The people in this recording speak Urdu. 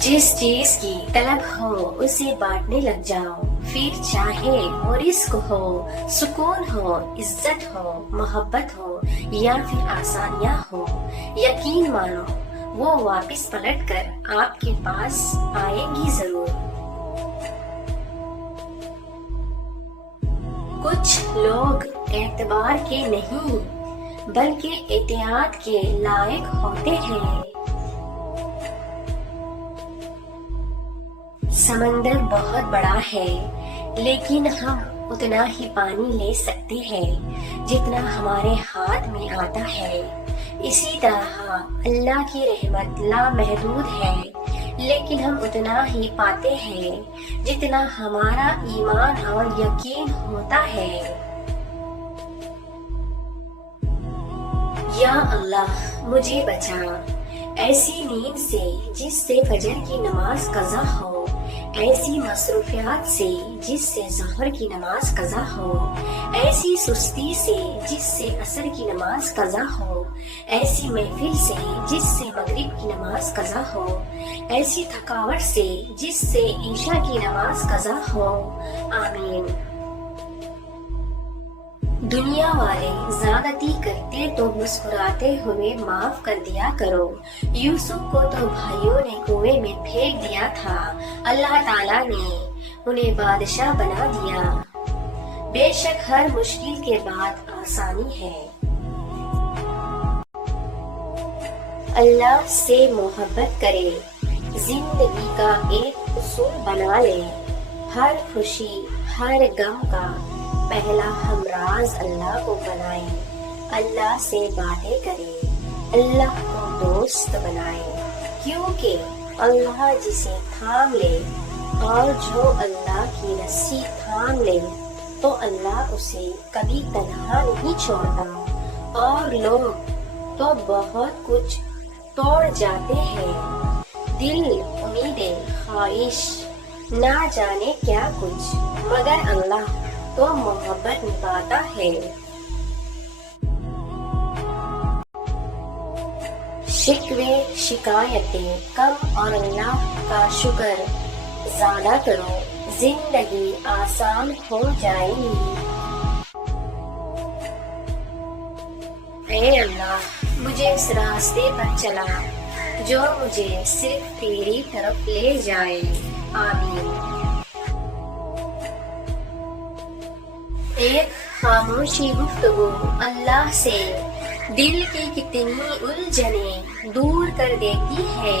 جس چیز کی طلب ہو اسے بانٹنے لگ جاؤ، پھر چاہے وہ رزق ہو، سکون ہو، عزت ہو، محبت ہو یا پھر آسانیاں ہو، یقین مانو وہ واپس پلٹ کر آپ کے پاس آئیں گی ضرور۔ کچھ لوگ اعتبار کے نہیں بلکہ احتیاط کے لائق ہوتے ہیں۔ سمندر بہت بڑا ہے لیکن ہم اتنا ہی پانی لے سکتے ہیں جتنا ہمارے ہاتھ میں آتا ہے۔ اسی طرح اللہ کی رحمت لامحدود ہے لیکن ہم اتنا ہی پاتے ہیں جتنا ہمارا ایمان اور یقین ہوتا ہے۔ یا اللہ مجھے بچا ایسی نیند سے جس سے فجر کی نماز قضا ہو، ایسی مصروفیات سے جس سے ظہر کی نماز قضا ہو، ایسی سستی سے جس سے عصر کی نماز قضا ہو، ایسی محفل سے جس سے مغرب کی نماز قضا ہو، ایسی تھکاوٹ سے جس سے عشاء کی نماز قضا ہو، آمین۔ دنیا والے زیادتی کرتے تو مسکراتے ہوئے معاف کر دیا کرو۔ یوسف کو تو بھائیوں نے کنویں میں پھینک دیا تھا، اللہ تعالیٰ نے انہیں بادشاہ بنا دیا۔ بے شک ہر مشکل کے بعد آسانی ہے۔ اللہ سے محبت کرے، زندگی کا ایک اصول بنا لے، ہر خوشی ہر غم کا پہلا ہمراز اللہ کو بنائے، اللہ سے باتیں کرے، اللہ کو دوست بنائے، کیونکہ اللہ جسے تھام لے اور جو اللہ کی رسی تھام لے تو اللہ اسے کبھی تنہا نہیں چھوڑتا۔ اور لوگ تو بہت کچھ توڑ جاتے ہیں، دل، امیدیں، خواہش، نہ جانے کیا کچھ، مگر اللہ تو محبت نبھاتا ہے۔ شکوے شکایتیں کم اور اللہ کا شکر زیادہ کرو، زندگی آسان ہو جائے گی۔ اے اللہ مجھے اس راستے پر چلا جو مجھے صرف تیری طرف لے جائے، آمین۔ ایک خاموشی گفتگو اللہ سے دل کی کتنی الجھنیں دور کر دیتی ہے۔